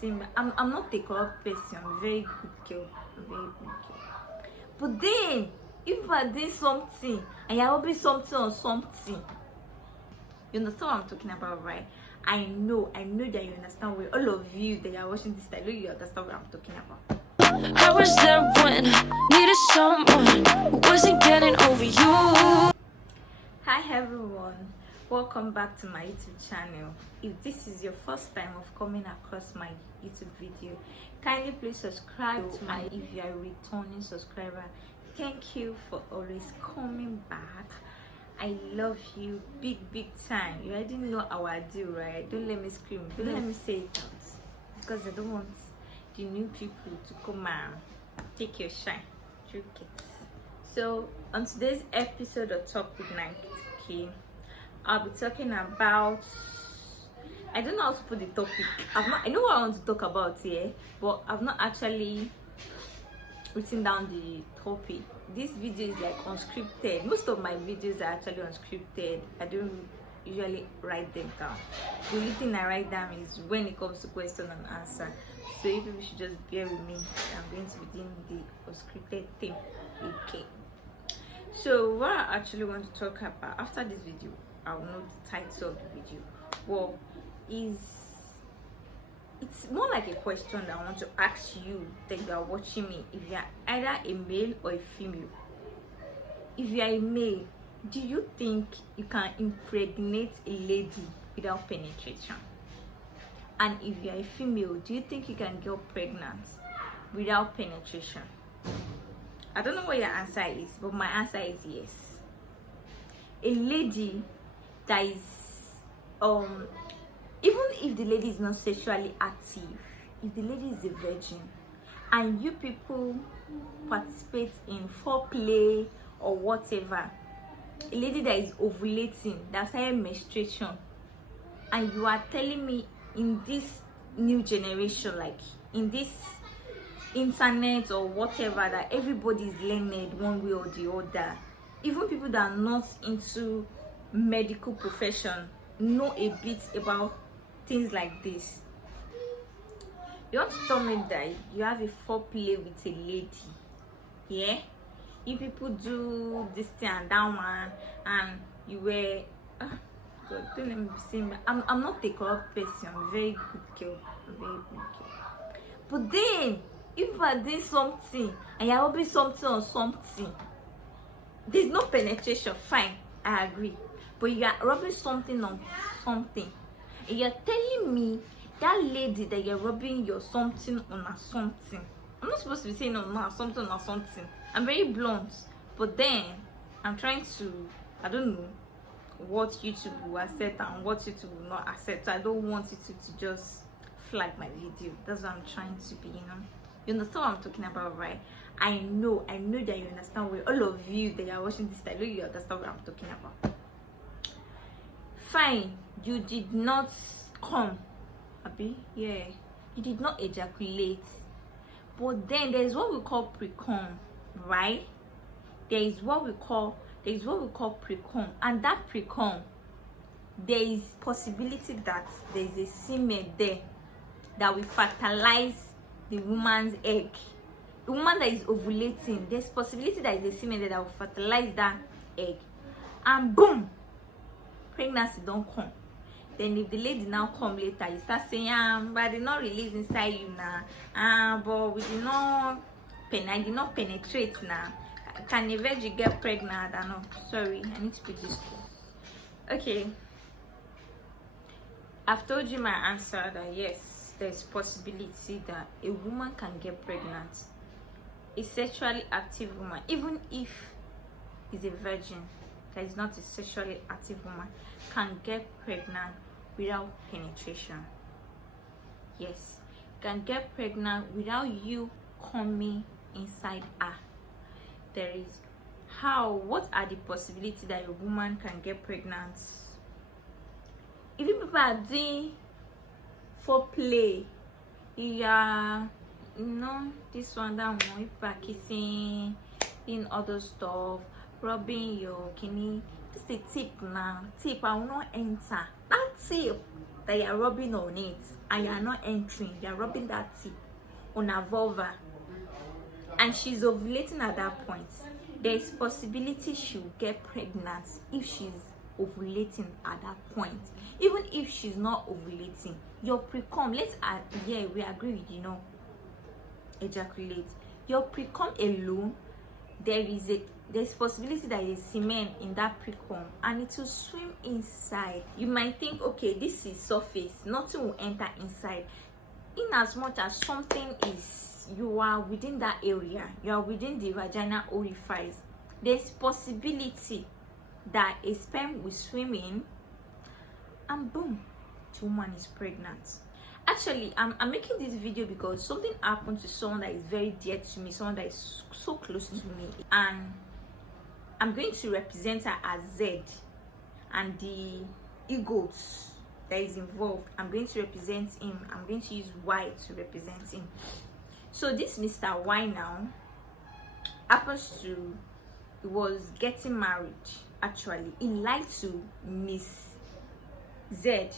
see me. I'm not a corrupt person. I'm a very good girl. I'm a very good girl. But then, if you are doing something and you're hoping something on something, you understand what I'm talking about, right? I know that you understand. What all of you that are watching this, I know you understand what I'm talking about. I was there when I needed someone who wasn't getting over you. Hi everyone, welcome back to my YouTube channel. If this is your first time of coming across my YouTube video, kindly please subscribe to my. If you are a returning subscriber, thank you for always coming back. I love you big time. You already know how I do, right? Don't let me scream, don't let me say it out, because I don't want the new people to come and take your shine. Drink it. So on today's episode of Talk with Night, I'll be talking about, I don't know how to put the topic. I know what I want to talk about here, but I've not actually written down the topic. This video is like unscripted. Most of my videos are actually unscripted. I don't usually write them down. The only thing I write down is when it comes to question and answer. So you people should just bear with me. I'm going to be doing the unscripted thing. Okay. So what I actually want to talk about after this video, I will know the title of the video. Well, it's more like a question that I want to ask you that you are watching me. If you are either a male or a female, if you are a male, do you think you can impregnate a lady without penetration? And if you are a female, do you think you can get pregnant without penetration? I don't know what your answer is, but my answer is yes. A lady that is even if the lady is not sexually active, if the lady is a virgin and you people participate in foreplay or whatever, a lady that is ovulating, that's her menstruation, and you are telling me in this new generation, like in this internet or whatever, that everybody is learned one way or the other, even people that are not into medical profession know a bit about things like this. You want to tell me that you have a foreplay with a lady, yeah? You people do this thing and that one, and you were God, don't let me say I'm not a corrupt person. I'm a very good girl. I'm a very good girl. But then, if you are doing something and you're hoping something on something, there's no penetration, fine, I agree. But you are rubbing something on something, and you're telling me that lady that you're rubbing your something on a something. I'm not supposed to be saying on a something on a something. I'm very blunt, but then I'm trying to, I don't know what YouTube will accept and what YouTube will not accept. So I don't want YouTube to just flag my video. That's what I'm trying to be, You understand what I'm talking about, right? I know that you understand. What all of you that are watching this, I know you understand what I'm talking about. Fine, you did not come, Abby. Yeah, you did not ejaculate. But then there is what we call pre-cum, right? There is what we call pre-cum, and that pre-cum, there is possibility that there is a semen there that will fertilize the woman's egg. The woman that is ovulating, there's possibility that is a semen there that will fertilize that egg, and boom, pregnancy don't come. Then if the lady now come later, you start saying, but I did not release inside you now, but we did not penetrate now. Can a virgin get pregnant? I don't know. Sorry, I need to put this. Okay, I've told you my answer that yes, there's possibility that a woman can get pregnant. A sexually active woman, even if is a virgin, that is not a sexually active woman, can get pregnant without penetration. Yes, can get pregnant without you coming inside her. There is what are the possibilities that a woman can get pregnant? If you people are doing foreplay, this one, that one, if you are kissing, in other stuff, rubbing your kidney, just a tip now. Tip, I will not enter. That tip that you're rubbing on it and you're not entering, you're rubbing that tea on her vulva, and she's ovulating at that point, there is possibility she'll get pregnant if she's ovulating at that point. Even if she's not ovulating, your precum, we agree with, ejaculate. Your precum alone, there's possibility that there's semen in that precum and it will swim inside. You might think, okay, this is surface, nothing will enter inside. In as much as something is, you are within that area, you are within the vaginal orifice, there's possibility that a sperm will swim in and boom, the woman is pregnant. Actually, I'm making this video because something happened to someone that is very dear to me, someone that is so close to me, and I'm going to represent her as Z, and the egos that is involved, I'm going to represent him. I'm going to use Y to represent him. So this Mr. Y now he was getting married. Actually, he lied to Miss Z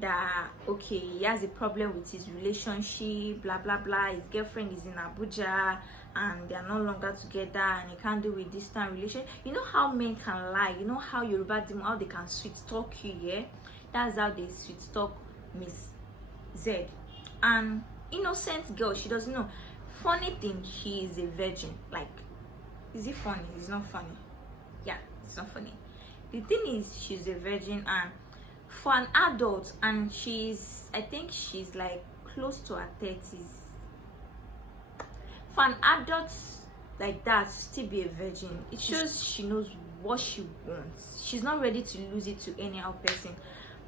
that, okay, he has a problem with his relationship, blah blah blah, his girlfriend is in Abuja and they are no longer together and he can't do with distant relation. You know how men can lie, you know how Yoruba them, how they can sweet talk you, yeah? That's how they sweet talk Miss Z. And innocent girl, she doesn't know. Funny thing, she is a virgin. Like, is it funny? It's not funny. Yeah, it's not funny. The thing is, she's a virgin, and for an adult, and I think she's like close to her 30s. For an adult like that, still be a virgin, it shows she knows what she wants. She's not ready to lose it to any other person.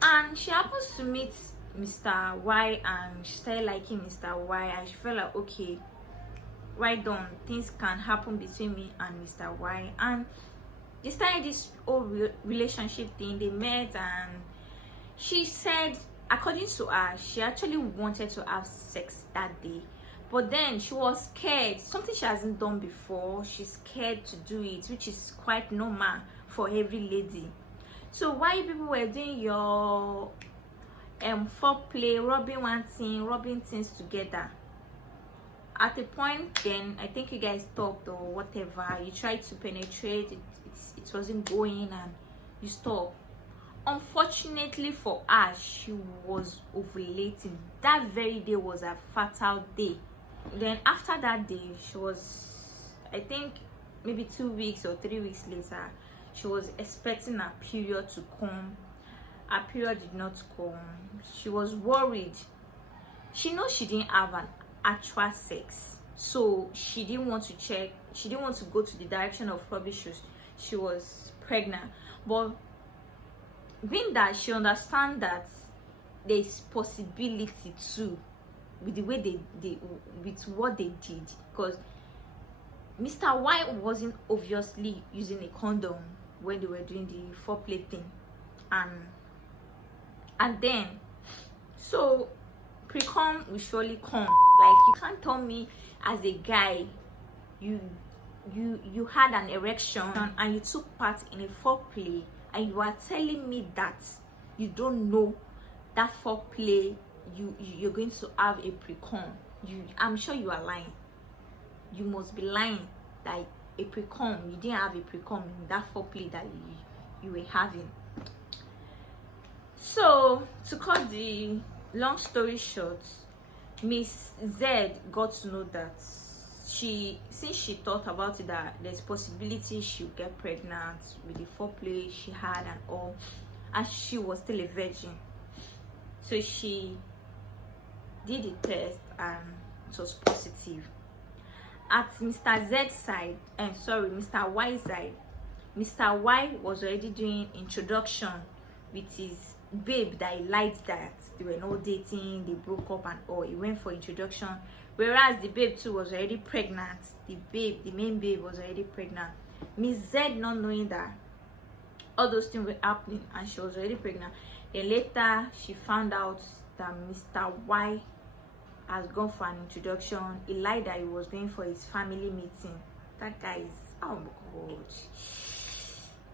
And she happens to meet Mr. Y, and she started liking Mr. Y, and she felt like, okay, right on, things can happen between me and Mr. Y. And they started this whole relationship thing. They met, and she said, according to her, she actually wanted to have sex that day, but then she was scared. Something she hasn't done before, she's scared to do it, which is quite normal for every lady. So while people were doing your foreplay, rubbing things together, at a point, then I think you guys talked or whatever, you tried to penetrate it wasn't going, and you stopped. Unfortunately for her, she was ovulating. That very day was a fatal day. Then after that day, she was, I think maybe 2 weeks or 3 weeks later, she was expecting her period to come. Her period did not come. She was worried. She knows she didn't have an actual sex, so she didn't want to check. She didn't want to go to the direction of probably she was pregnant. But being that she understands that there's possibility too with the way they with what they did, because Mr. Y wasn't obviously using a condom when they were doing the foreplay thing, and then so precum will surely come. Like, you can't tell me as a guy you had an erection and you took part in a foreplay, and you are telling me that you don't know that foreplay you're going to have a precum. I'm sure you are lying. You must be lying that a precum, you didn't have a precum in that foreplay that you were having. So to cut the long story short, Miss Z got to know that since she thought about it, that there's possibility she'll get pregnant with the foreplay she had and all, as she was still a virgin. So she did the test and it was positive. At Mr. Z's side, Mr. Y's side, Mr. Y was already doing introduction with his babe that he liked, that they were not dating, they broke up and all. He went for introduction, whereas the babe too was already pregnant. The main babe was already pregnant. Miss Z, not knowing that all those things were happening and she was already pregnant, then later she found out that Mr. Y has gone for an introduction. He lied that he was going for his family meeting. That guy is, oh my god,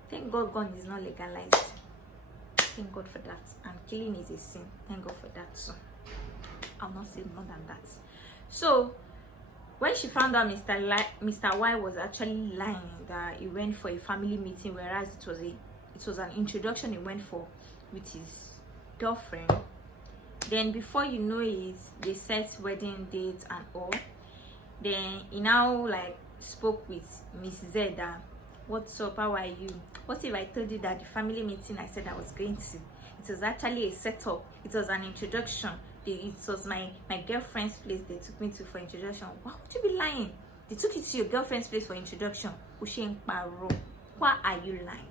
thank God gun is not legalized. Thank God for that. And killing is a sin. Thank God for that. So I'll not say more than that. So when she found out Mr. Y was actually lying, that he went for a family meeting, whereas it was an introduction he went for with his girlfriend, then before you know it, they set wedding dates and all. Then he now like spoke with Miss Z that, what's up, how are you? What if I told you that the family meeting I said I was going to, it was actually a setup, it was an introduction, it was my girlfriend's place they took me to for introduction? Why would you be lying? They took you to your girlfriend's place for introduction. Why are you lying?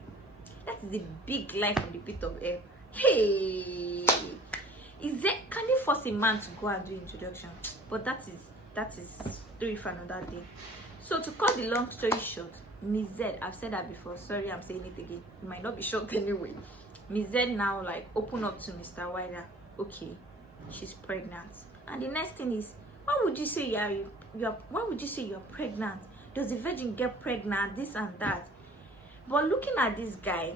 That is a big lie from the pit of hell. Hey, can you force a man to go and do introduction? But that is story for another day. So to cut the long story short, Miss Z, I've said that before, sorry I'm saying it again, it might not be short anyway. Miss Z now like open up to Mr. Y that, okay, she's pregnant. And the next thing is, why would you say you're pregnant? Does a virgin get pregnant? This and that. But looking at this guy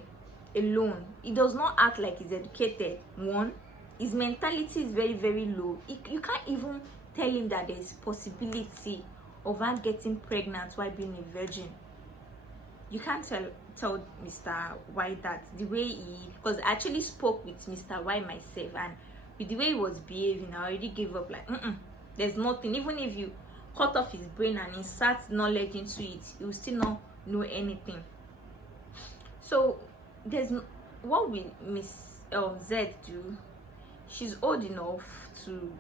alone, he does not act like he's educated. One, his mentality is very, very low. You can't even tell him that there's possibility of her getting pregnant while being a virgin. You can't tell Mr. Y that, the way because I actually spoke with Mr. Y myself, and with the way he was behaving, I already gave up. Like, there's nothing. Even if you cut off his brain and insert knowledge into it, he will still not know anything. So what will Miss Z do? She's old enough to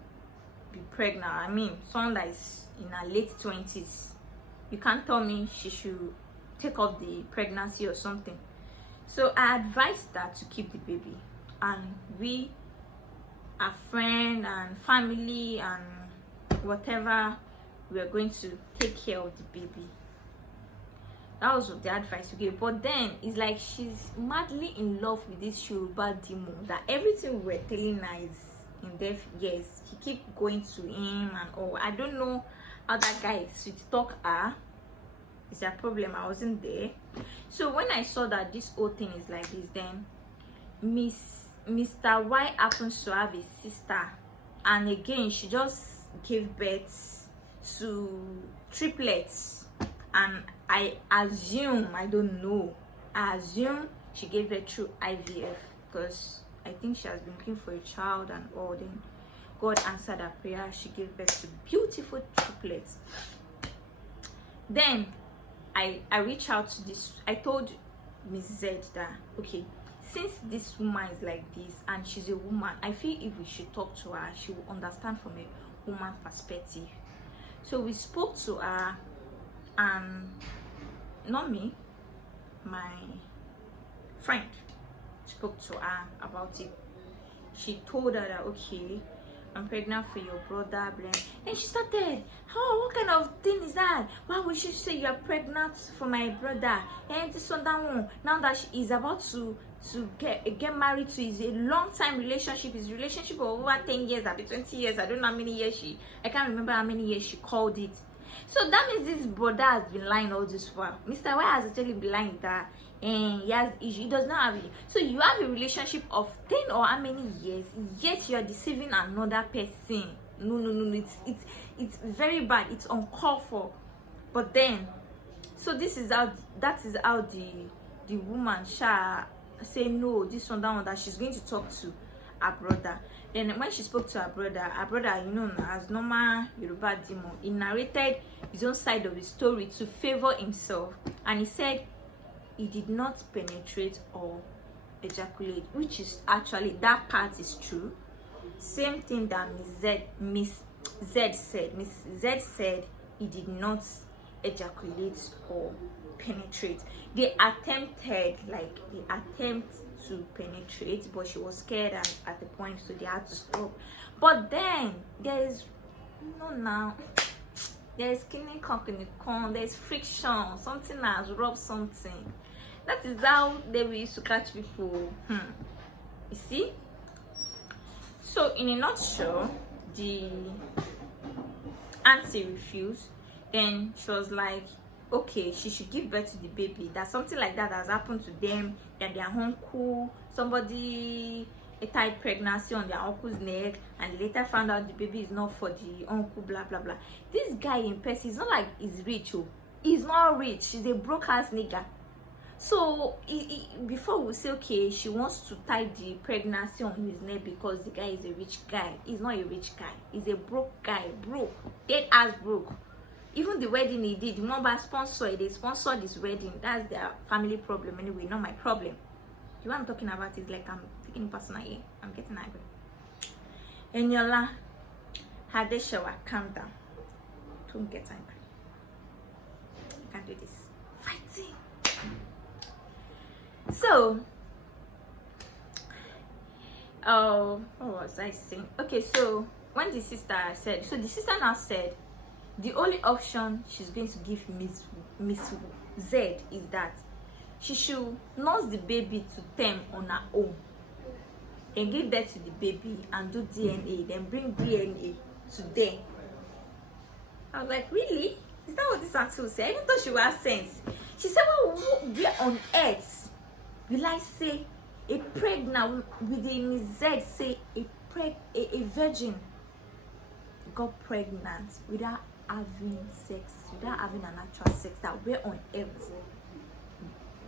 be pregnant. I mean, someone that is in her late 20s. You can't tell me she should take off the pregnancy or something. So I advised her to keep the baby, and we, our friend and family and whatever, we are going to take care of the baby. That was the advice we gave. But then it's like she's madly in love with this Yoruba demon, that everything we were telling her is in deaf ears. He keep going to him and all. I don't know how that guy is sweet talk her. It's a problem. I wasn't there. So when I saw that this whole thing is like this, then Mr. Y happens to have a sister, and again she just gave birth to triplets, and I assume, I don't know, I assume she gave birth through IVF, because I think she has been looking for a child and all. Then God answered her prayer. She gave birth to beautiful triplets. Then I reached out to this. I told Miss Z that, okay, since this woman is like this and she's a woman, I feel if we should talk to her, she will understand from a woman perspective. So we spoke to her, and not me, my friend spoke to her about it. She told her that, okay, I'm pregnant for your brother. And she started, what kind of thing is that? Why would she say you're pregnant for my brother? And this one, that one. Now that she is about to get married to, is a long time relationship. His relationship of over 10 years, maybe 20 years. I don't know how many years I can't remember how many years she called it. So that means this brother has been lying all this while. Mr. Y has actually been lying with her, and he does not have it. So you have a relationship of 10 or how many years, yet you're deceiving another person. No, it's very bad. It's uncalled for. But then, so that is how the woman shall say no, this one, that one, that she's going to talk to her brother. Then when she spoke to her brother, you know, as normal Yoruba demon, he narrated his own side of the story to favor himself, and he said he did not penetrate or ejaculate, which is actually, that part is true. Same thing that Miss Z said. Miss Z said he did not ejaculate or penetrate. They attempted to penetrate, but she was scared at the point, so they had to stop. But then there's skinny company, there's friction, something has rubbed something. That is how they used to catch people. You see? So in a nutshell, the auntie refused. Then she was like, okay, she should give birth to the baby, that something like that has happened to them, that their uncle, somebody tied pregnancy on their uncle's neck, and they later found out the baby is not for the uncle, blah blah blah. This guy in person, it's not like he's rich. Oh, he's not rich, he's a broke ass nigga. So before we say, okay, she wants to tie the pregnancy on his neck because the guy is a rich guy. He's not a rich guy, he's a broke guy, broke, dead ass broke. Even the wedding he did, remember, they sponsored this wedding. That's their family problem anyway, not my problem. The what I'm talking about is like, I'm taking it personal here. I'm getting angry. Eniola, Hadeshawa, calm down. Don't get angry. You can't do this. Fighting. So, what was I saying? Okay, so when the sister said, so the sister now said, the only option she's going to give Miss Z is that she should nurse the baby to term on her own and give birth to the baby and do DNA, then bring DNA to them. I was like, really? Is that what this auntie said? I even thought she would have sense. She said, well, where on earth will I say a pregnant with a Miss Z say a virgin got pregnant without having sex, without having an actual sex? That where on earth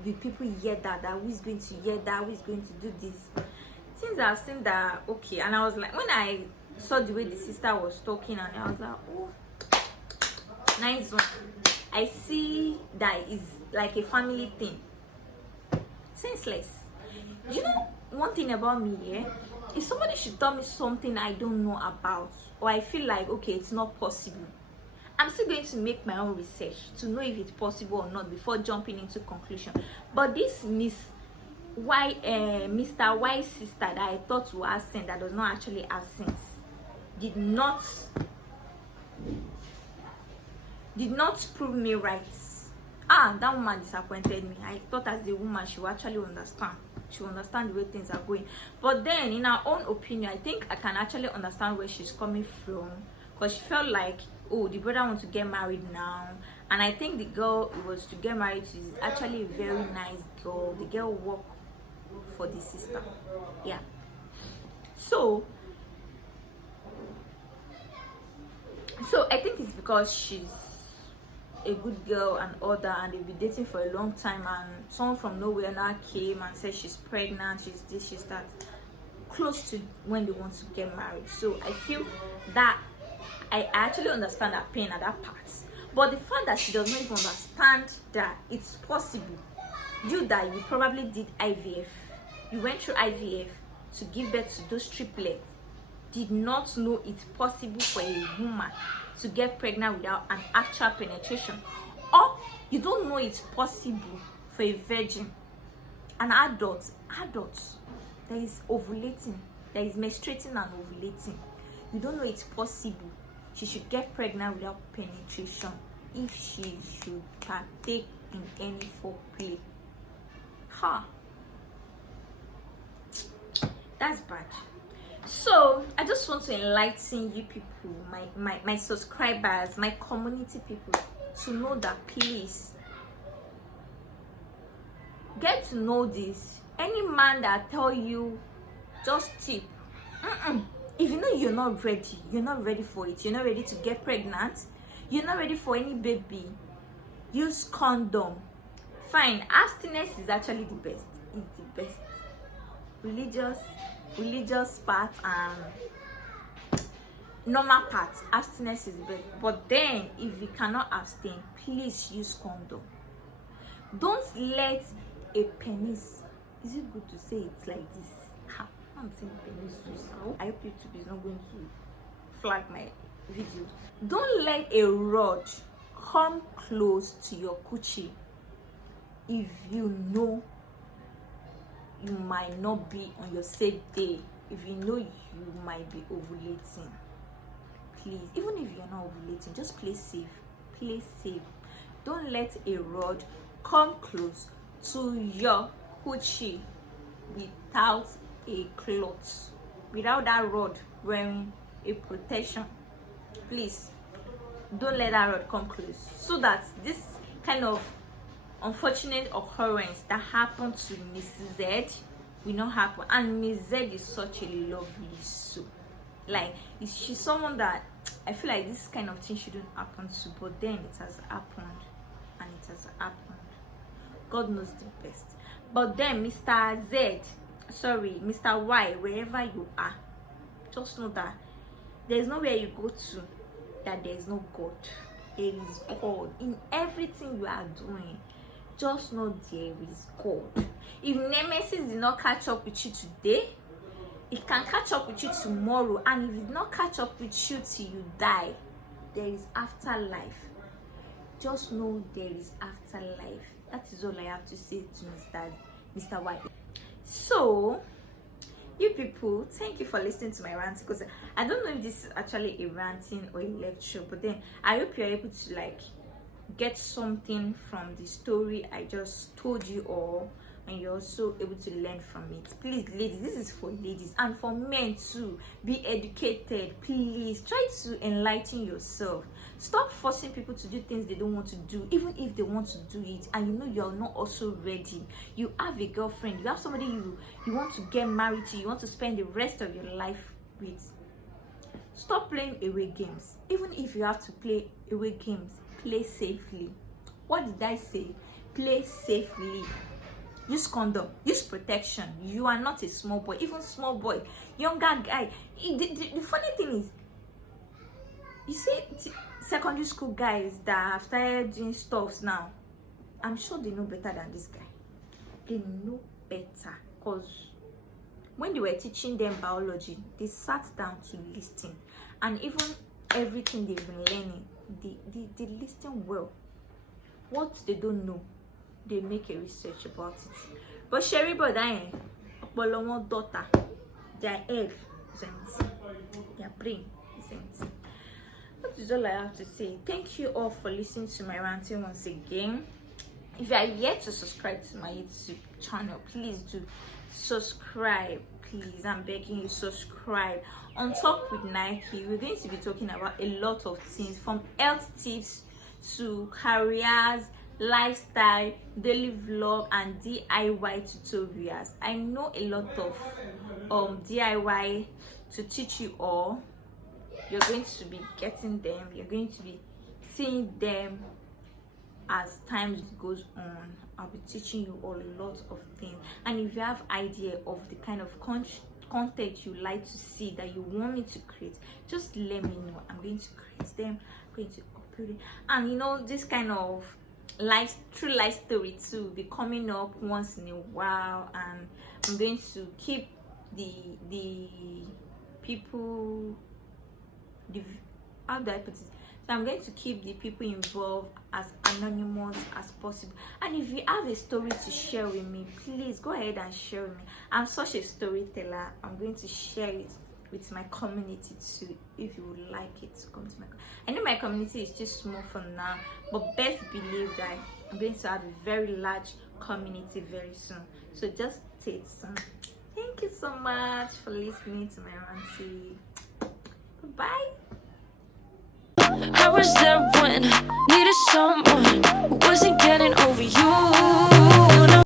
will people hear that who is going to hear that, who is going to do this? Since I've seen that, okay, and I was like, when I saw the way the sister was talking, and I was like, oh, nice one. I see that is like a family thing. Senseless. You know one thing about me, yeah? If somebody should tell me something I don't know about, or I feel like, okay, it's not possible, I'm still going to make my own research to know if it's possible or not before jumping into conclusion. But this Mr. Y's sister that I thought was sense, that does not actually have sense, did not prove me right. That woman disappointed me. I thought as a woman she will actually understand. She will understand the way things are going. But then, in her own opinion, I think I can actually understand where she's coming from, because she felt like, oh, the brother wants to get married now, and I think the girl who was to get married to is actually a very nice girl. The girl worked for the sister, yeah. So I think it's because she's a good girl and all that, and they've been dating for a long time, and someone from nowhere now came and said she's pregnant, she's this, she's that, close to when they want to get married. So I feel that I actually understand her pain at that part. But the fact that she does not even understand that it's possible, you probably did IVF, you went through IVF to give birth to those triplets, did not know it's possible for a woman to get pregnant without an actual penetration, or you don't know it's possible for a virgin, an adult that is ovulating, that is menstruating and ovulating, you don't know it's possible she should get pregnant without penetration if she should partake in any foreplay. That's bad. So I just want to enlighten you people, my subscribers, my community people, to know that please get to know this. Any man that tell you just tip, if you know you're not ready for it, you're not ready to get pregnant, you're not ready for any baby, use condom. Fine, abstinence is actually the best. It's the best. Religious part and normal part, abstinence is the best. But then if you cannot abstain, please use condom. Don't let a penis, is it good to say it like this? I'm saying penis. I hope YouTube is not going to flag my video. Don't let a rod come close to your coochie if you know you might not be on your safe day, if you know you might be ovulating. Please, even if you're not ovulating, just play safe. Don't let a rod come close to your coochie without a cloth, without that rod wearing a protection. Please don't let that rod come close, so that this kind of unfortunate occurrence that happened to Miss Z will not happen. And Miss Z is such a lovely soul. Like, she's someone that I feel like this kind of thing shouldn't happen to, but then it has happened, and it has happened. God knows the best. But then Mr. Y, wherever you are, just know that there is nowhere you go to that there is no God. There is God in everything you are doing. Just know there is God. If Nemesis did not catch up with you today, it can catch up with you tomorrow. And if it did not catch up with you till you die, there is afterlife. Just know there is afterlife. That is all I have to say to Mr. Y. So, you people, thank you for listening to my rant, because I don't know if this is actually a ranting or a lecture, but then I hope you're able to like get something from the story I just told you all, and you're also able to learn from it. Please, ladies, this is for ladies and for men too. Be educated. Please try to enlighten yourself. Stop forcing people to do things they don't want to do, even if they want to do it and you know you're not also ready. You have a girlfriend, you have somebody you want to get married to, you want to spend the rest of your life with. Stop playing away games. Even if you have to play away games, play safely. What did I say? Play safely. Use condom, use protection. You are not a small boy. Even small boy, younger guy. The funny thing is, you see secondary school guys that have started doing stuffs now, I'm sure they know better than this guy. They know better, because when they were teaching them biology, they sat down to listen, and even everything they've been learning, they listen well. What they don't know, they make a research about it. But Sherry Bodain, Apollo daughter, their head is empty, their brain is empty. That is all I have to say. Thank you all for listening to my ranting once again. If you are yet to subscribe to my YouTube channel, please do subscribe. Please, I'm begging you, subscribe. On Talk with Nike, we're going to be talking about a lot of things, from health tips to careers, lifestyle, daily vlog, and DIY tutorials. I know a lot of DIY to teach you all. You're going to be getting them, you're going to be seeing them as time goes on. I'll be teaching you all a lot of things, and if you have idea of the kind of content you like to see that you want me to create, just let me know. I'm going to create them, I'm going to upload it. And you know, this kind of true life story too will be coming up once in a while, and I'm going to keep the people, how do I put it? So I'm going to keep the people involved as anonymous as possible. And if you have a story to share with me, please go ahead and share with me. I'm such a storyteller. I'm going to share it with my community too, if you would like it to come to my I know my community is too small for now, but best believe that I'm going to have a very large community very soon. So just stay tuned. Thank you so much for listening to my ranting. Bye. I was there when I needed someone who wasn't getting over you.